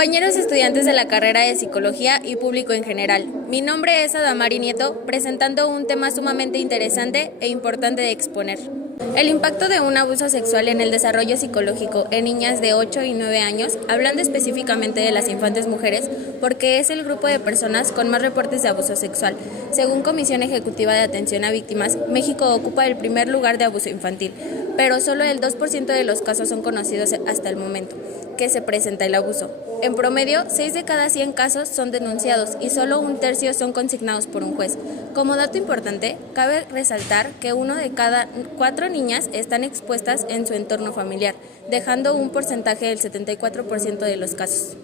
Compañeros estudiantes de la carrera de Psicología y público en general, mi nombre es Adamari Nieto, presentando un tema sumamente interesante e importante de exponer. El impacto de un abuso sexual en el desarrollo psicológico en niñas de 8 y 9 años, hablando específicamente de las infantes mujeres, porque es el grupo de personas con más reportes de abuso sexual. Según Comisión Ejecutiva de Atención a Víctimas, México ocupa el primer lugar de abuso infantil, pero solo el 2% de los casos son conocidos hasta el momento que se presenta el abuso. En promedio, 6 de cada 100 casos son denunciados y solo un tercio son consignados por un juez. Como dato importante, cabe resaltar que 1 de cada 4 niñas están expuestas en su entorno familiar, dejando un porcentaje del 74% de los casos.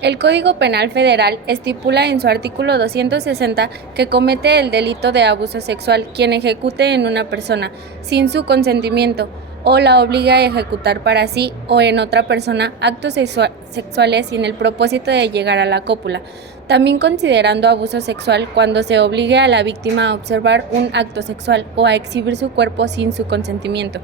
El Código Penal Federal estipula en su artículo 260 que comete el delito de abuso sexual quien ejecute en una persona sin su consentimiento o la obliga a ejecutar para sí o en otra persona actos sexuales sin el propósito de llegar a la cópula, también considerando abuso sexual cuando se obligue a la víctima a observar un acto sexual o a exhibir su cuerpo sin su consentimiento.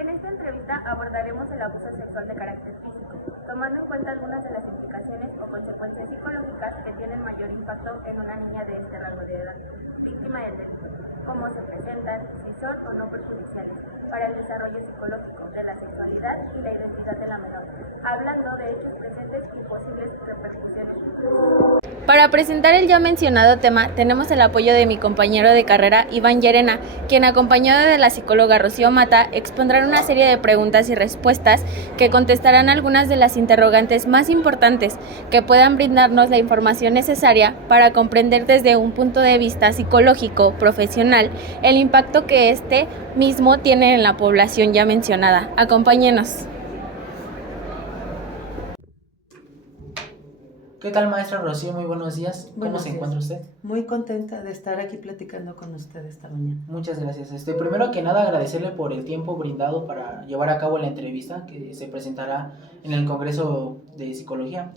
En esta entrevista abordaremos el abuso sexual de carácter físico, tomando en cuenta algunas de las implicaciones o consecuencias psicológicas que tienen mayor impacto en una niña de este rango de edad, víctima del delito, cómo se presentan, si son o no perjudiciales para el desarrollo psicológico de la sexualidad y la identidad de la menor, hablando de hechos presentes y posibles repercusiones futuras. Para presentar el ya mencionado tema, tenemos el apoyo de mi compañero de carrera, Iván Llerena, quien acompañado de la psicóloga Rocío Mata, expondrán una serie de preguntas y respuestas que contestarán algunas de las interrogantes más importantes que puedan brindarnos la información necesaria para comprender desde un punto de vista psicológico, profesional, el impacto que este mismo tiene en la población ya mencionada. Acompáñenos. ¿Qué tal, maestra Rocío? Muy buenos días. ¿Cómo se encuentra usted? Muy contenta de estar aquí platicando con usted esta mañana. Muchas gracias. Primero que nada, agradecerle por el tiempo brindado para llevar a cabo la entrevista que se presentará en el Congreso de Psicología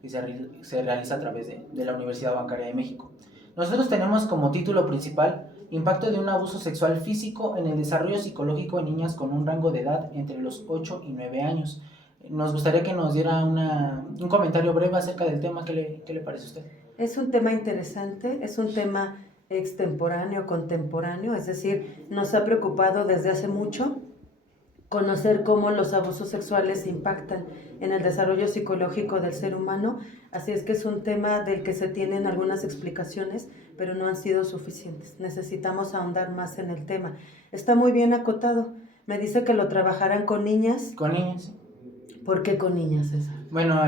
que se realiza a través de la Universidad Bancaria de México. Nosotros tenemos como título principal Impacto de un abuso sexual físico en el desarrollo psicológico en niñas con un rango de edad entre los 8 y 9 años. Nos gustaría que nos diera un comentario breve acerca del tema. ¿Qué le parece a usted? Es un tema interesante, es un tema extemporáneo, contemporáneo, es decir, nos ha preocupado desde hace mucho conocer cómo los abusos sexuales impactan en el desarrollo psicológico del ser humano, así es que es un tema del que se tienen algunas explicaciones, pero no han sido suficientes. Necesitamos ahondar más en el tema. Está muy bien acotado. Me dice que lo trabajarán con niñas. Con niñas. ¿Por qué con niñas, César? Bueno,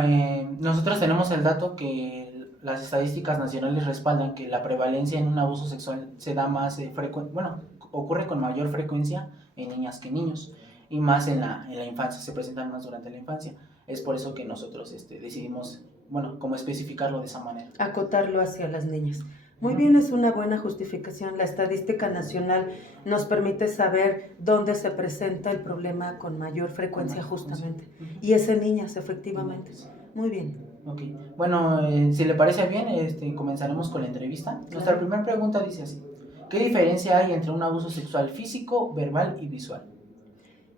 nosotros tenemos el dato que las estadísticas nacionales respaldan que la prevalencia en un abuso sexual se da más ocurre con mayor frecuencia en niñas que niños, y más en la infancia, se presentan más durante la infancia. Es por eso que nosotros decidimos, como especificarlo de esa manera. Acotarlo hacia las niñas. Muy bien, es una buena justificación. La estadística nacional nos permite saber dónde se presenta el problema con mayor frecuencia justamente. Y es en niñas, efectivamente. Muy bien. Ok. Bueno, si le parece bien, comenzaremos con la entrevista. Claro. Nuestra primera pregunta dice así: ¿qué diferencia hay entre un abuso sexual físico, verbal y visual?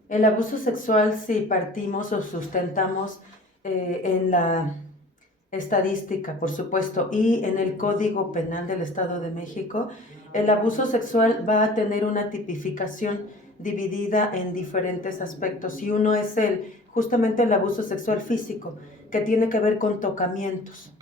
El abuso sexual, si partimos o sustentamos en la estadística, por supuesto, y en el Código Penal del Estado de México, el abuso sexual va a tener una tipificación dividida en diferentes aspectos, y uno es justamente el abuso sexual físico, que tiene que ver con tocamientos,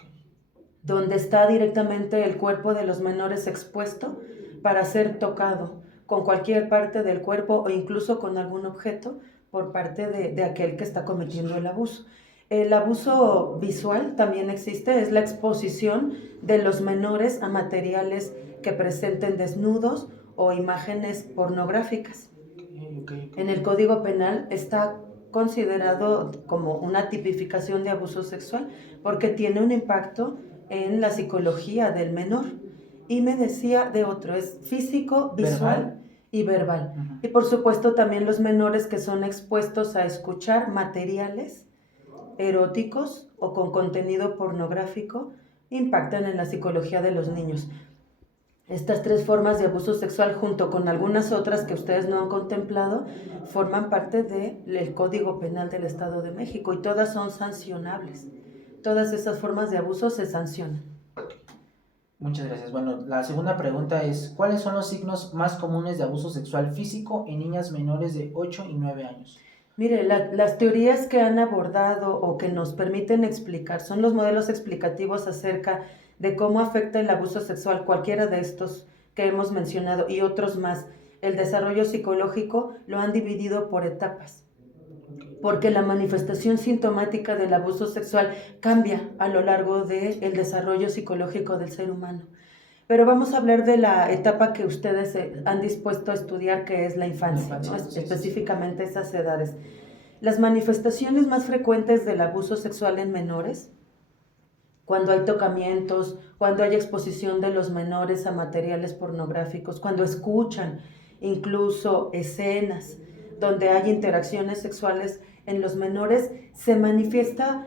donde está directamente el cuerpo de los menores expuesto para ser tocado con cualquier parte del cuerpo o incluso con algún objeto por parte de aquel que está cometiendo el abuso. El abuso visual también existe, es la exposición de los menores a materiales que presenten desnudos o imágenes pornográficas. En el Código Penal está considerado como una tipificación de abuso sexual porque tiene un impacto en la psicología del menor. Y me decía de otro, es físico, visual y verbal. Uh-huh. Y por supuesto también los menores que son expuestos a escuchar materiales eróticos o con contenido pornográfico impactan en la psicología de los niños. Estas 3 formas de abuso sexual, junto con algunas otras que ustedes no han contemplado, forman parte del Código Penal del Estado de México y todas son sancionables. Todas esas formas de abuso se sancionan. Muchas gracias. Bueno, la segunda pregunta es, ¿cuáles son los signos más comunes de abuso sexual físico en niñas menores de 8 y 9 años? Mire, las teorías que han abordado o que nos permiten explicar son los modelos explicativos acerca de cómo afecta el abuso sexual, cualquiera de estos que hemos mencionado y otros más. El desarrollo psicológico lo han dividido por etapas, porque la manifestación sintomática del abuso sexual cambia a lo largo del desarrollo psicológico del ser humano. Pero vamos a hablar de la etapa que ustedes han dispuesto a estudiar, que es la infancia, ¿no? Específicamente esas edades. Las manifestaciones más frecuentes del abuso sexual en menores, cuando hay tocamientos, cuando hay exposición de los menores a materiales pornográficos, cuando escuchan incluso escenas donde hay interacciones sexuales en los menores, se manifiesta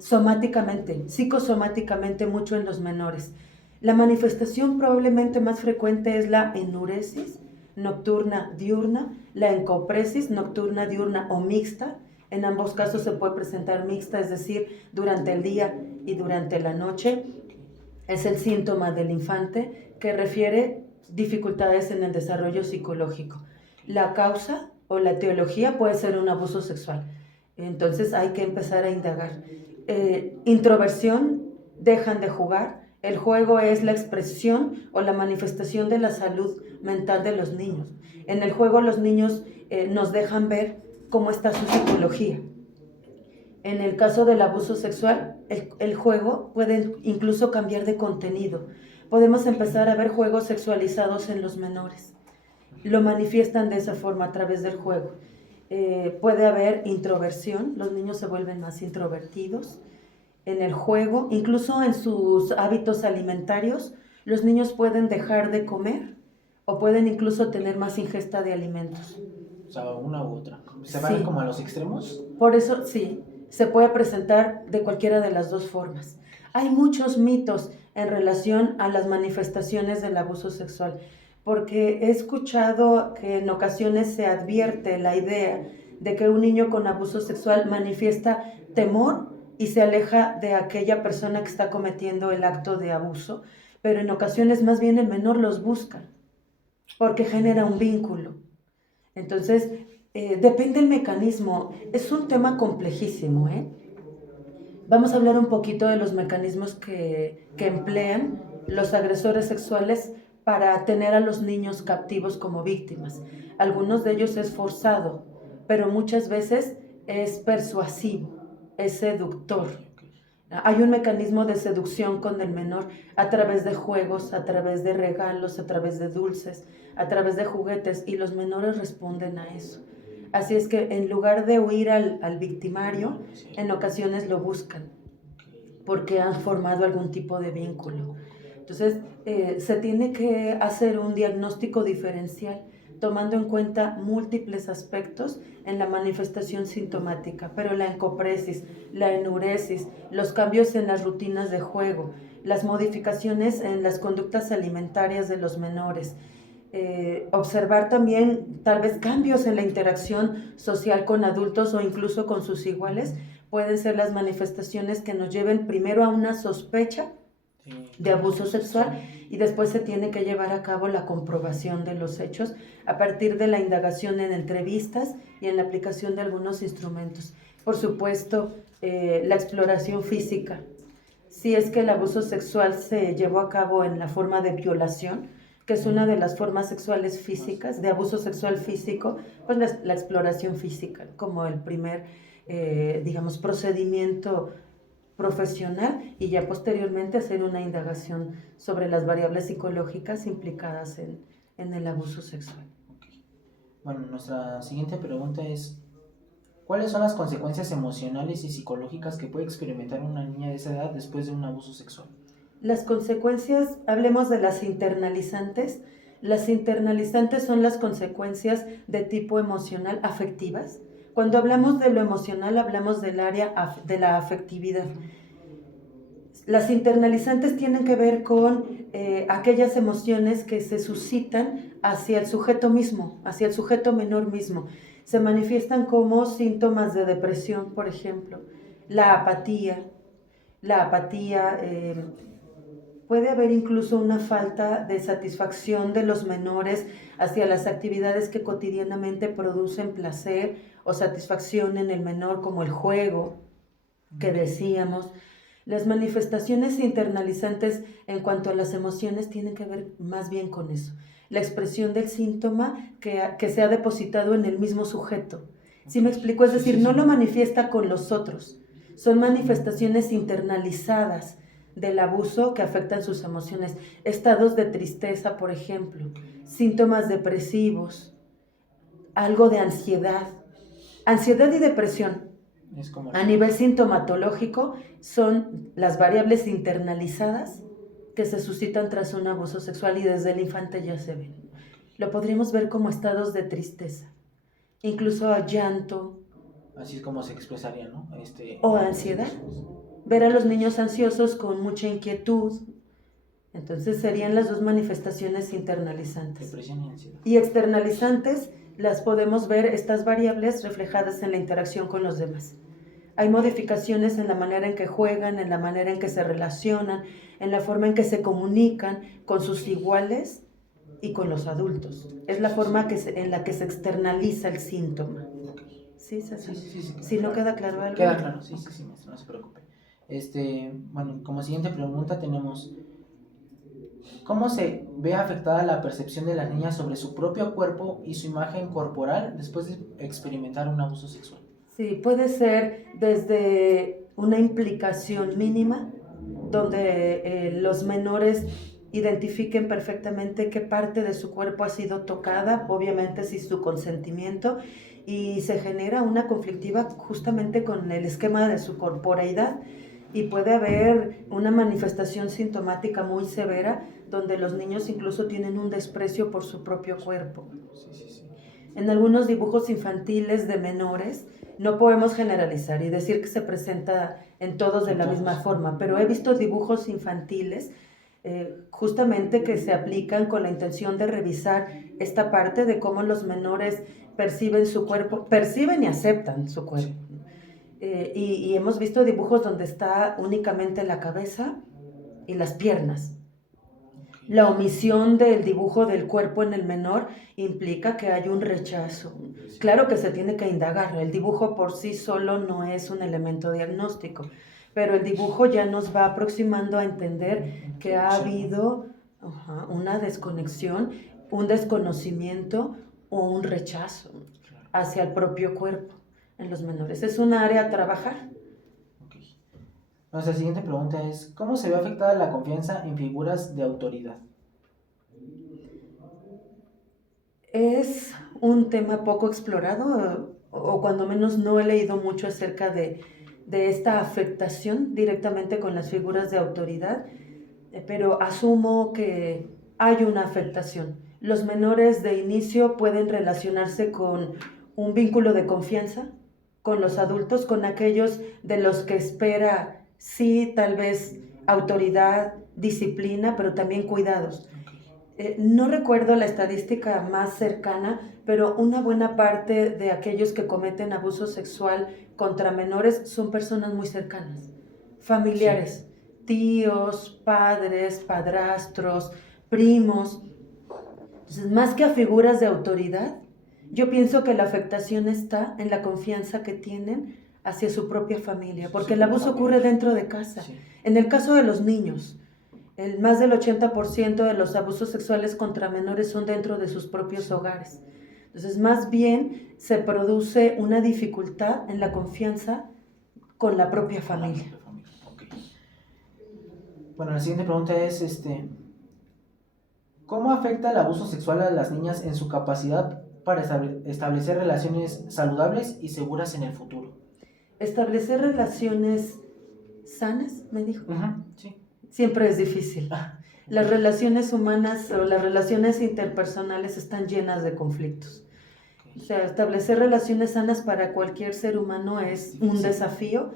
somáticamente, psicosomáticamente mucho en los menores. La manifestación probablemente más frecuente es la enuresis nocturna diurna, la encopresis nocturna diurna o mixta. En ambos casos se puede presentar mixta, es decir, durante el día y durante la noche. Es el síntoma del infante que refiere dificultades en el desarrollo psicológico. La causa o la etiología puede ser un abuso sexual. Entonces hay que empezar a indagar. Introversión, dejan de jugar. El juego es la expresión o la manifestación de la salud mental de los niños. En el juego los niños nos dejan ver cómo está su psicología. En el caso del abuso sexual, el juego puede incluso cambiar de contenido. Podemos empezar a ver juegos sexualizados en los menores. Lo manifiestan de esa forma a través del juego. Puede haber introversión, los niños se vuelven más introvertidos. En el juego, incluso en sus hábitos alimentarios, los niños pueden dejar de comer o pueden incluso tener más ingesta de alimentos. O sea, una u otra. ¿Se van como a los extremos? Por eso, sí, se puede presentar de cualquiera de las dos formas. Hay muchos mitos en relación a las manifestaciones del abuso sexual, porque he escuchado que en ocasiones se advierte la idea de que un niño con abuso sexual manifiesta temor y se aleja de aquella persona que está cometiendo el acto de abuso, pero en ocasiones más bien el menor los busca, porque genera un vínculo. Entonces, depende del mecanismo. Es un tema complejísimo, ¿eh? Vamos a hablar un poquito de los mecanismos que emplean los agresores sexuales para tener a los niños captivos como víctimas. Algunos de ellos es forzado, pero muchas veces es persuasivo, es seductor. Hay un mecanismo de seducción con el menor a través de juegos, a través de regalos, a través de dulces, a través de juguetes, y los menores responden a eso. Así es que en lugar de huir al victimario, en ocasiones lo buscan porque han formado algún tipo de vínculo. Entonces, se tiene que hacer un diagnóstico diferencial tomando en cuenta múltiples aspectos en la manifestación sintomática, pero la encopresis, la enuresis, los cambios en las rutinas de juego, las modificaciones en las conductas alimentarias de los menores, observar también tal vez cambios en la interacción social con adultos o incluso con sus iguales, pueden ser las manifestaciones que nos lleven primero a una sospecha de abuso sexual y después se tiene que llevar a cabo la comprobación de los hechos a partir de la indagación en entrevistas y en la aplicación de algunos instrumentos. Por supuesto, la exploración física. Si es que el abuso sexual se llevó a cabo en la forma de violación, que es una de las formas sexuales físicas, de abuso sexual físico, pues la exploración física como el primer, procedimiento profesional, y ya posteriormente hacer una indagación sobre las variables psicológicas implicadas en el abuso sexual. Okay. Bueno, nuestra siguiente pregunta es, ¿cuáles son las consecuencias emocionales y psicológicas que puede experimentar una niña de esa edad después de un abuso sexual? Las consecuencias, hablemos de las internalizantes. Las internalizantes son las consecuencias de tipo emocional afectivas. Cuando hablamos de lo emocional, hablamos del área de la afectividad. Las internalizantes tienen que ver con aquellas emociones que se suscitan hacia el sujeto mismo, hacia el sujeto menor mismo. Se manifiestan como síntomas de depresión, por ejemplo, la apatía. Puede haber incluso una falta de satisfacción de los menores hacia las actividades que cotidianamente producen placer o satisfacción en el menor, como el juego que decíamos. Las manifestaciones internalizantes en cuanto a las emociones tienen que ver más bien con eso. La expresión del síntoma que se ha depositado en el mismo sujeto. ¿Sí me explico? Es decir, no lo manifiesta con los otros. Son manifestaciones internalizadas del abuso que afectan sus emociones. Estados de tristeza, por ejemplo. Síntomas depresivos. Algo de ansiedad. Ansiedad y depresión. A nivel sintomatológico son las variables internalizadas que se suscitan tras un abuso sexual y desde el infante ya se ven. Lo podríamos ver como estados de tristeza, incluso a llanto. Así es como se expresaría, ¿no? O ansiedad. Ver a los niños ansiosos con mucha inquietud. Entonces serían las dos manifestaciones internalizantes. Depresión y ansiedad. Y externalizantes las podemos ver, estas variables reflejadas en la interacción con los demás. Hay modificaciones en la manera en que juegan, en la manera en que se relacionan, en la forma en que se comunican con sus iguales y con los adultos. Es la forma en la que se externaliza el síntoma. ¿Sí, César? Sí, si no queda claro algo. Queda claro, sí, no se preocupe. Bueno, como siguiente pregunta tenemos: ¿cómo se ve afectada la percepción de las niñas sobre su propio cuerpo y su imagen corporal después de experimentar un abuso sexual? Sí, puede ser desde una implicación mínima, donde los menores identifiquen perfectamente qué parte de su cuerpo ha sido tocada, obviamente sin su consentimiento, y se genera una conflictiva justamente con el esquema de su corporeidad, y puede haber una manifestación sintomática muy severa donde los niños incluso tienen un desprecio por su propio cuerpo. Sí. En algunos dibujos infantiles de menores, no podemos generalizar y decir que se presenta en todos de la misma forma, pero he visto dibujos infantiles justamente que se aplican con la intención de revisar esta parte de cómo los menores perciben su cuerpo, perciben y aceptan su cuerpo. Y hemos visto dibujos donde está únicamente la cabeza y las piernas. La omisión del dibujo del cuerpo en el menor implica que hay un rechazo. Claro que se tiene que indagar, el dibujo por sí solo no es un elemento diagnóstico, pero el dibujo ya nos va aproximando a entender que ha habido una desconexión, un desconocimiento o un rechazo hacia el propio cuerpo en los menores. Es un área a trabajar. Nuestra siguiente pregunta es: ¿cómo se ve afectada la confianza en figuras de autoridad? Es un tema poco explorado, o cuando menos no he leído mucho acerca de esta afectación directamente con las figuras de autoridad, pero asumo que hay una afectación. Los menores de inicio pueden relacionarse con un vínculo de confianza con los adultos, con aquellos de los que espera sí, tal vez autoridad, disciplina, pero también cuidados. No recuerdo la estadística más cercana, pero una buena parte de aquellos que cometen abuso sexual contra menores son personas muy cercanas, familiares, tíos, padres, padrastros, primos. Entonces, más que a figuras de autoridad, yo pienso que la afectación está en la confianza que tienen hacia su propia familia, porque el abuso ocurre dentro de casa. Sí. En el caso de los niños, más del 80% de los abusos sexuales contra menores son dentro de sus propios hogares. Entonces, más bien se produce una dificultad en la confianza con la propia familia. Okay. Bueno, la siguiente pregunta es, ¿cómo afecta el abuso sexual a las niñas en su capacidad para establecer relaciones saludables y seguras en el futuro? Establecer relaciones sanas, me dijo. Sí. Siempre es difícil. Las relaciones humanas o las relaciones interpersonales están llenas de conflictos. O sea, establecer relaciones sanas para cualquier ser humano es un desafío,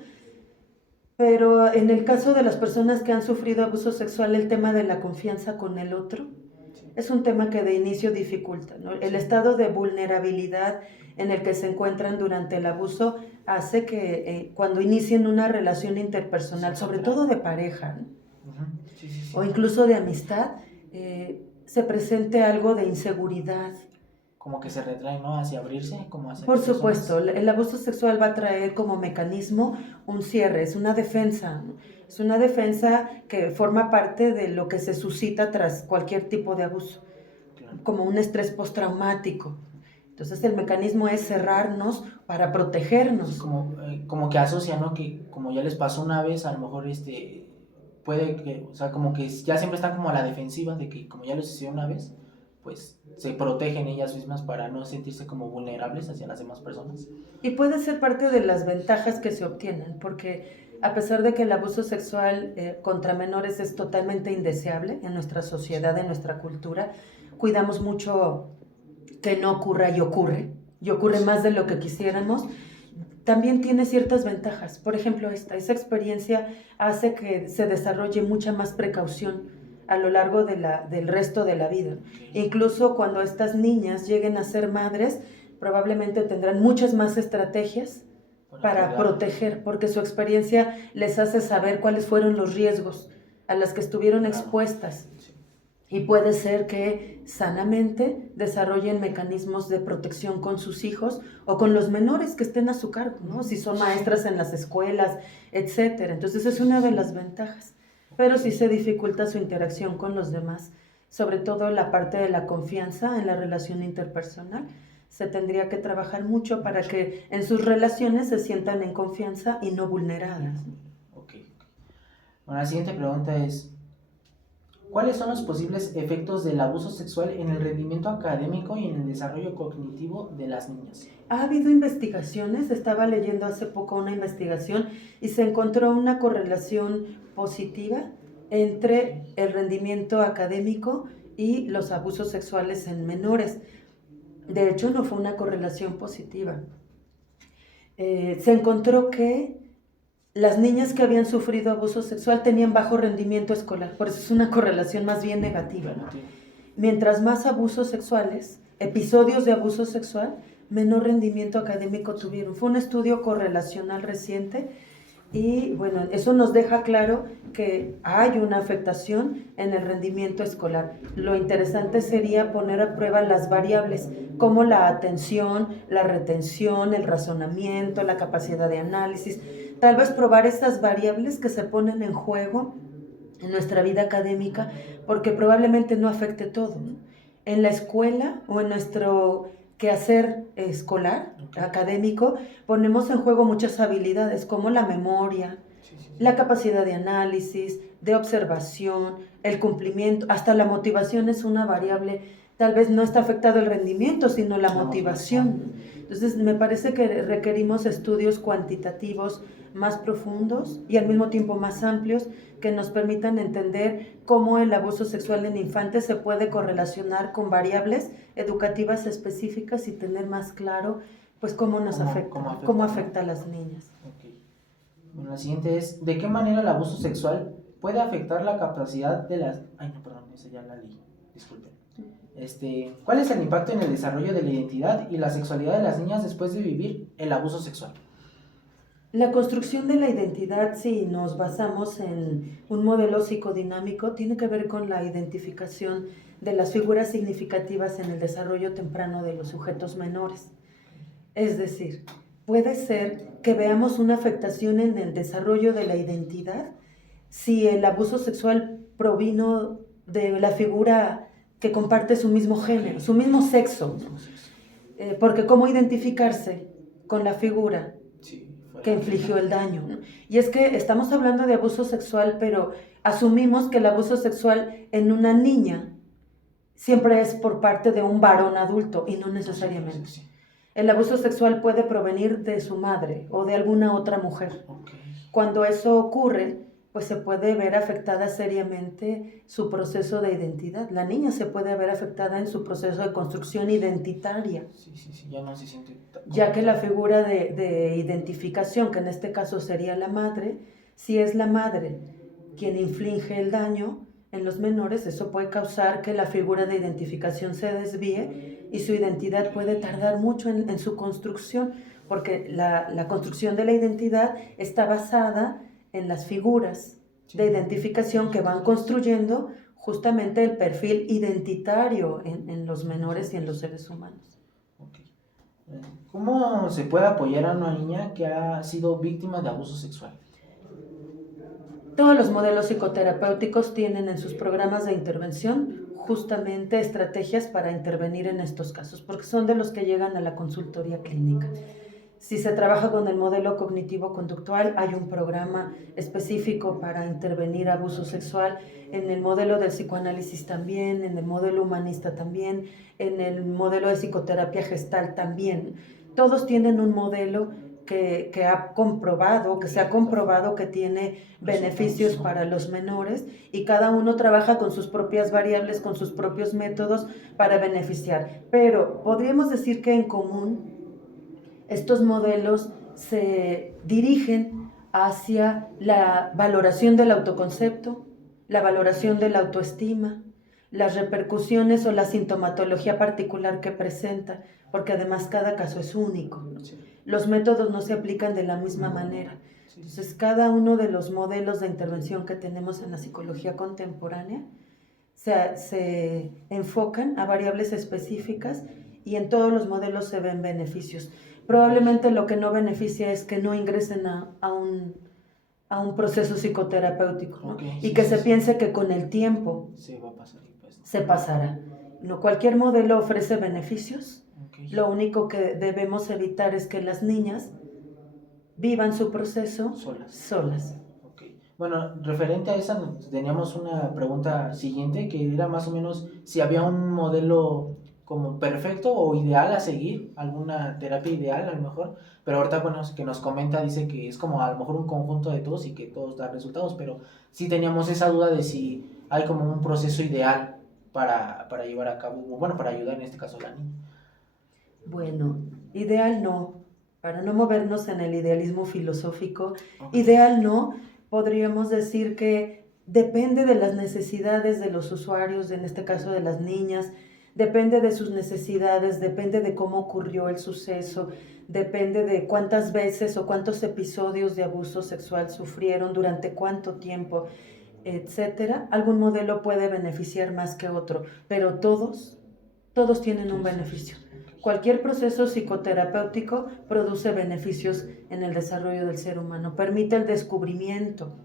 Pero en el caso de las personas que han sufrido abuso sexual, el tema de la confianza con el otro es un tema que de inicio dificulta, ¿no? El estado de vulnerabilidad en el que se encuentran durante el abuso hace que cuando inicien una relación interpersonal, sobre todo de pareja, ¿no? Sí, sí, sí. O incluso de amistad, se presente algo de inseguridad. Como que se retrae, ¿no? Hacia abrirse, como hacia Por personas. supuesto, el abuso sexual va a traer como mecanismo un cierre, es una defensa, ¿no? Es una defensa que forma parte de lo que se suscita tras cualquier tipo de abuso, Claro. como un estrés postraumático. Entonces el mecanismo es cerrarnos para protegernos. Sí, como que asocia, ¿no? Que como ya les pasó una vez, a lo mejor puede que, o sea, como que ya siempre están como a la defensiva de que como ya lo sucedió una vez, pues se protegen ellas mismas para no sentirse como vulnerables hacia las demás personas. Y puede ser parte de las ventajas que se obtienen, porque a pesar de que el abuso sexual contra menores es totalmente indeseable en nuestra sociedad, en nuestra cultura, cuidamos mucho que no ocurra y ocurre más de lo que quisiéramos. También tiene ciertas ventajas. Por ejemplo, esa experiencia hace que se desarrolle mucha más precaución a lo largo del resto de la vida. Incluso cuando estas niñas lleguen a ser madres, probablemente tendrán muchas más estrategias para proteger, porque su experiencia les hace saber cuáles fueron los riesgos a los que estuvieron expuestas. Y puede ser que sanamente desarrollen mecanismos de protección con sus hijos o con los menores que estén a su cargo, ¿no? Si son maestras en las escuelas, etcétera. Entonces es una de las ventajas. Pero sí se dificulta su interacción con los demás, sobre todo la parte de la confianza en la relación interpersonal. Se tendría que trabajar mucho para que en sus relaciones se sientan en confianza y no vulneradas. Ok. Bueno, la siguiente pregunta es, ¿cuáles son los posibles efectos del abuso sexual en el rendimiento académico y en el desarrollo cognitivo de las niñas? Ha habido investigaciones, estaba leyendo hace poco una investigación y se encontró una correlación positiva entre el rendimiento académico y los abusos sexuales en menores. De hecho, no fue una correlación positiva. Se encontró que las niñas que habían sufrido abuso sexual tenían bajo rendimiento escolar, por eso es una correlación más bien negativa, ¿no? Mientras más abusos sexuales, episodios de abuso sexual, menor rendimiento académico tuvieron. Fue un estudio correlacional reciente y bueno, eso nos deja claro que hay una afectación en el rendimiento escolar. Lo interesante sería poner a prueba las variables como la atención, la retención, el razonamiento, la capacidad de análisis. Tal vez probar esas variables que se ponen en juego en nuestra vida académica, porque probablemente no afecte todo, ¿no? En la escuela o en nuestro quehacer escolar, académico, ponemos en juego muchas habilidades como la memoria, la capacidad de análisis, de observación, el cumplimiento, hasta la motivación es una variable. Tal vez no está afectado el rendimiento, sino la motivación. Entonces, me parece que requerimos estudios cuantitativos más profundos y al mismo tiempo más amplios que nos permitan entender cómo el abuso sexual en infantes se puede correlacionar con variables educativas específicas y tener más claro pues cómo afecta a las niñas. Okay. Bueno, la siguiente es, ¿de qué manera el abuso sexual puede afectar la capacidad de las... Ay, no, perdón, esa ya la leí, disculpen. ¿Cuál es el impacto en el desarrollo de la identidad y la sexualidad de las niñas después de vivir el abuso sexual? La construcción de la identidad, si nos basamos en un modelo psicodinámico, tiene que ver con la identificación de las figuras significativas en el desarrollo temprano de los sujetos menores. Es decir, puede ser que veamos una afectación en el desarrollo de la identidad si el abuso sexual provino de la figura que comparte su mismo género, su mismo sexo. Porque ¿cómo identificarse con la figura que infligió el daño? Y es que estamos hablando de abuso sexual, pero asumimos que el abuso sexual en una niña siempre es por parte de un varón adulto y no necesariamente. El abuso sexual puede provenir de su madre o de alguna otra mujer. Cuando eso ocurre, pues se puede ver afectada seriamente su proceso de identidad. La niña se puede ver afectada en su proceso de construcción identitaria. Sí, ya no se siente... Ya que la figura de identificación, que en este caso sería la madre, Si es la madre quien inflige el daño en los menores, eso puede causar que la figura de identificación se desvíe y su identidad puede tardar mucho en su construcción, porque la construcción de la identidad está basada en las figuras de identificación que van construyendo justamente el perfil identitario en los menores y en los seres humanos. Okay. ¿Cómo se puede apoyar a una niña que ha sido víctima de abuso sexual? Todos los modelos psicoterapéuticos tienen en sus programas de intervención justamente estrategias para intervenir en estos casos, porque son de los que llegan a la consultoría clínica. Si se trabaja con el modelo cognitivo-conductual, hay un programa específico para intervenir abuso sexual. En el modelo del psicoanálisis también, en el modelo humanista también, en el modelo de psicoterapia gestal también. Todos tienen un modelo que se ha comprobado que tiene beneficios para los menores, y cada uno trabaja con sus propias variables, con sus propios métodos para beneficiar. Pero podríamos decir que en común estos modelos se dirigen hacia la valoración del autoconcepto, la valoración de la autoestima, las repercusiones o la sintomatología particular que presenta, porque además cada caso es único. Los métodos no se aplican de la misma manera. Entonces, cada uno de los modelos de intervención que tenemos en la psicología contemporánea se enfocan a variables específicas, y en todos los modelos se ven beneficios. Probablemente lo que no beneficia es que no ingresen a un proceso psicoterapéutico, ¿no? Y que se piense que con el tiempo se pasará. No, cualquier modelo ofrece beneficios. Lo único que debemos evitar es que las niñas vivan su proceso solas. Bueno, referente a esa, teníamos una pregunta siguiente, que era más o menos si había un modelo como perfecto o ideal a seguir, alguna terapia ideal a lo mejor, pero ahorita, bueno, que nos comenta, dice que es como a lo mejor un conjunto de todos y que todos dan resultados, pero sí teníamos esa duda de si hay como un proceso ideal para llevar a cabo, o bueno, para ayudar en este caso a la niña. Bueno, ideal no, para no movernos en el idealismo filosófico, ideal no, podríamos decir que depende de las necesidades de los usuarios, en este caso de las niñas, depende de sus necesidades, depende de cómo ocurrió el suceso, depende de cuántas veces o cuántos episodios de abuso sexual sufrieron, durante cuánto tiempo, etcétera. Algún modelo puede beneficiar más que otro, pero todos tienen un beneficio. Cualquier proceso psicoterapéutico produce beneficios en el desarrollo del ser humano, permite el descubrimiento,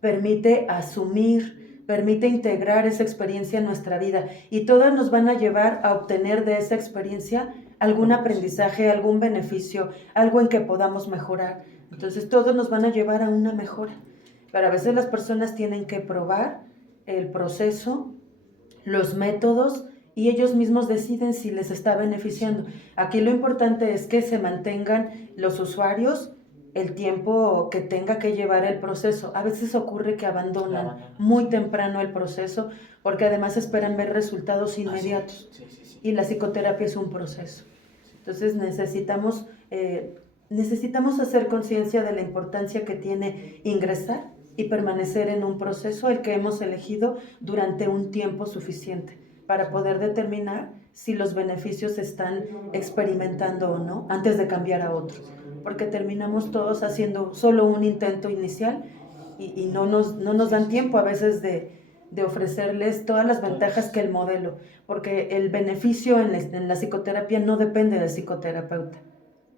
permite asumir, permite integrar esa experiencia en nuestra vida, y todas nos van a llevar a obtener de esa experiencia algún aprendizaje, algún beneficio, algo en que podamos mejorar. Entonces todos nos van a llevar a una mejora, pero a veces las personas tienen que probar el proceso, los métodos, y ellos mismos deciden si les está beneficiando. Aquí lo importante es que se mantengan los usuarios el tiempo que tenga que llevar el proceso. A veces ocurre que abandonan muy temprano el proceso, porque además esperan ver resultados inmediatos. Y la psicoterapia es un proceso. Entonces necesitamos hacer conciencia de la importancia que tiene ingresar y permanecer en un proceso, el que hemos elegido, durante un tiempo suficiente, para poder determinar si los beneficios se están experimentando o no, antes de cambiar a otro, porque terminamos todos haciendo solo un intento inicial y no nos dan tiempo a veces de ofrecerles todas las ventajas que el modelo, porque el beneficio en la psicoterapia no depende del psicoterapeuta,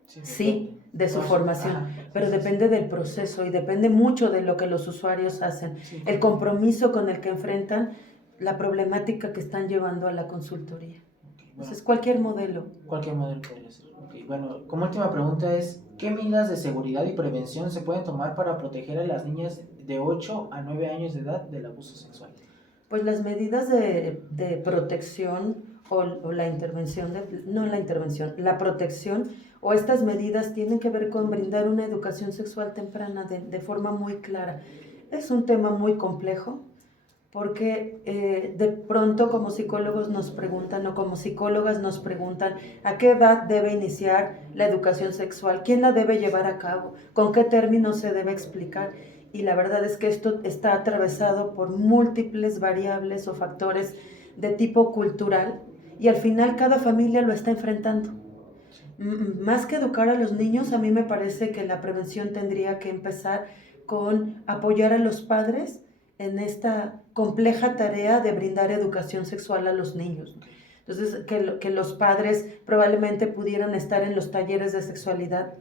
sí, de su formación, pero depende del proceso y depende mucho de lo que los usuarios hacen, el compromiso con el que enfrentan la problemática que están llevando a la consultoría. Entonces, cualquier modelo. Cualquier modelo podría ser. Bueno, como última pregunta es, ¿qué medidas de seguridad y prevención se pueden tomar para proteger a las niñas de 8 a 9 años de edad del abuso sexual? Pues las medidas de protección o la intervención, la protección o estas medidas tienen que ver con brindar una educación sexual temprana de forma muy clara. Es un tema muy complejo, porque de pronto como psicólogos nos preguntan o como psicólogas nos preguntan a qué edad debe iniciar la educación sexual, quién la debe llevar a cabo, con qué términos se debe explicar. Y la verdad es que esto está atravesado por múltiples variables o factores de tipo cultural y al final cada familia lo está enfrentando. Más que educar a los niños, a mí me parece que la prevención tendría que empezar con apoyar a los padres en esta compleja tarea de brindar educación sexual a los niños. Entonces, que los padres probablemente pudieran estar en los talleres de sexualidad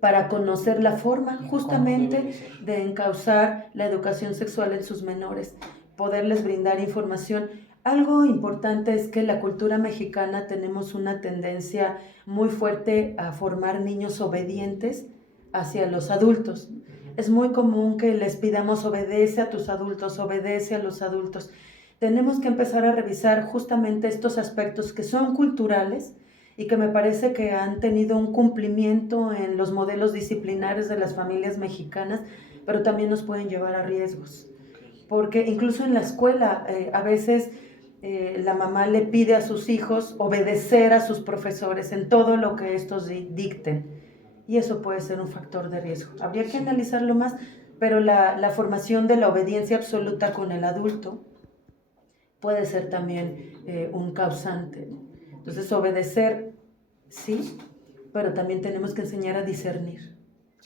para conocer la forma justamente de encauzar la educación sexual en sus menores, poderles brindar información. Algo importante es que la cultura mexicana tenemos una tendencia muy fuerte a formar niños obedientes hacia los adultos. Es muy común que les pidamos obedece a tus adultos, obedece a los adultos. Tenemos que empezar a revisar justamente estos aspectos que son culturales y que me parece que han tenido un cumplimiento en los modelos disciplinares de las familias mexicanas, pero también nos pueden llevar a riesgos. Porque incluso en la escuela a veces la mamá le pide a sus hijos obedecer a sus profesores en todo lo que estos dicten. Y eso puede ser un factor de riesgo. Habría que analizarlo más, pero la formación de la obediencia absoluta con el adulto puede ser también un causante. Entonces, obedecer, sí, pero también tenemos que enseñar a discernir.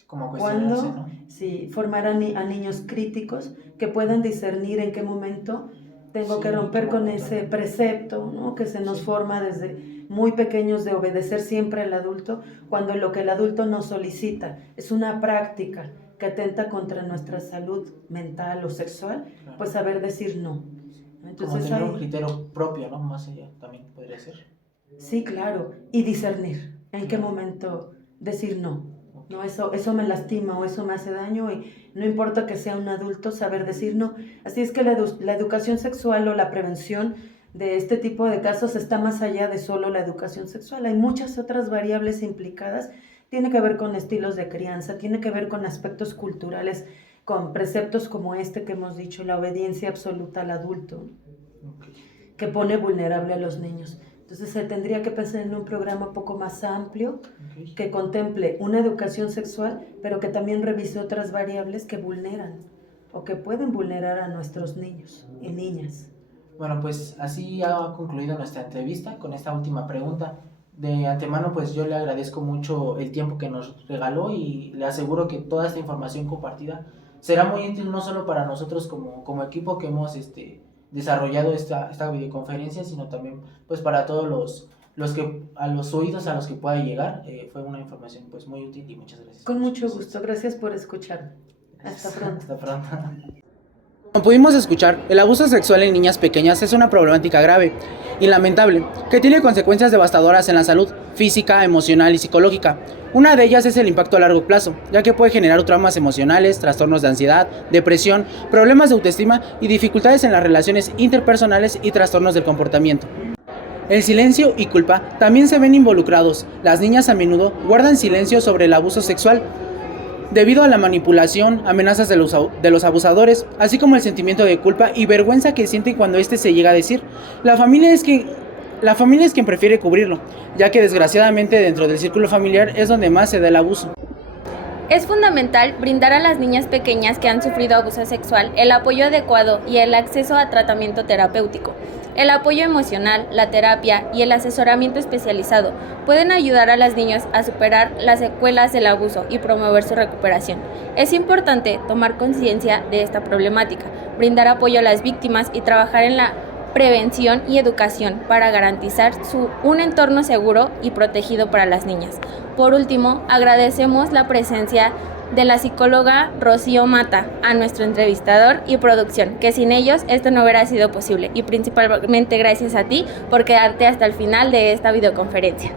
Como cuestionarse, ¿no? Sí, formar a niños críticos que puedan discernir en qué momento tengo que romper con ese precepto, ¿no? Que se nos forma desde muy pequeños de obedecer siempre al adulto, cuando lo que el adulto nos solicita es una práctica que atenta contra nuestra salud mental o sexual, claro, pues saber decir no. Entonces, como tener un criterio propio, ¿no? Más allá también podría ser. Sí, claro, y discernir en qué momento decir no. No, eso me lastima o eso me hace daño y no importa que sea un adulto, saber decir no. Así es que la educación sexual o la prevención de este tipo de casos está más allá de solo la educación sexual. Hay muchas otras variables implicadas. Tiene que ver con estilos de crianza, tiene que ver con aspectos culturales, con preceptos como este que hemos dicho, la obediencia absoluta al adulto, que pone vulnerable a los niños. Entonces se tendría que pensar en un programa un poco más amplio, que contemple una educación sexual, pero que también revise otras variables que vulneran o que pueden vulnerar a nuestros niños y niñas. Bueno, pues así ha concluido nuestra entrevista con esta última pregunta. De antemano, pues yo le agradezco mucho el tiempo que nos regaló y le aseguro que toda esta información compartida será muy útil no solo para nosotros como equipo que hemos desarrollado esta videoconferencia, sino también pues para todos los que a los oídos a los que pueda llegar. Fue una información pues muy útil y muchas gracias. Con mucho gusto, gracias por escucharme. Hasta pronto. Hasta pronto. Como pudimos escuchar, el abuso sexual en niñas pequeñas es una problemática grave y lamentable que tiene consecuencias devastadoras en la salud física, emocional y psicológica. Una de ellas es el impacto a largo plazo, ya que puede generar traumas emocionales, trastornos de ansiedad, depresión, problemas de autoestima y dificultades en las relaciones interpersonales y trastornos del comportamiento. El silencio y culpa también se ven involucrados. Las niñas a menudo guardan silencio sobre el abuso sexual, debido a la manipulación, amenazas de los abusadores, así como el sentimiento de culpa y vergüenza que sienten cuando éste se llega a decir. La familia es quien prefiere cubrirlo, ya que desgraciadamente dentro del círculo familiar es donde más se da el abuso. Es fundamental brindar a las niñas pequeñas que han sufrido abuso sexual el apoyo adecuado y el acceso a tratamiento terapéutico. El apoyo emocional, la terapia y el asesoramiento especializado pueden ayudar a las niñas a superar las secuelas del abuso y promover su recuperación. Es importante tomar conciencia de esta problemática, brindar apoyo a las víctimas y trabajar en la prevención y educación para garantizar un entorno seguro y protegido para las niñas. Por último, agradecemos la presencia de la psicóloga Rocío Mata, a nuestro entrevistador y producción, que sin ellos esto no hubiera sido posible, y principalmente gracias a ti por quedarte hasta el final de esta videoconferencia.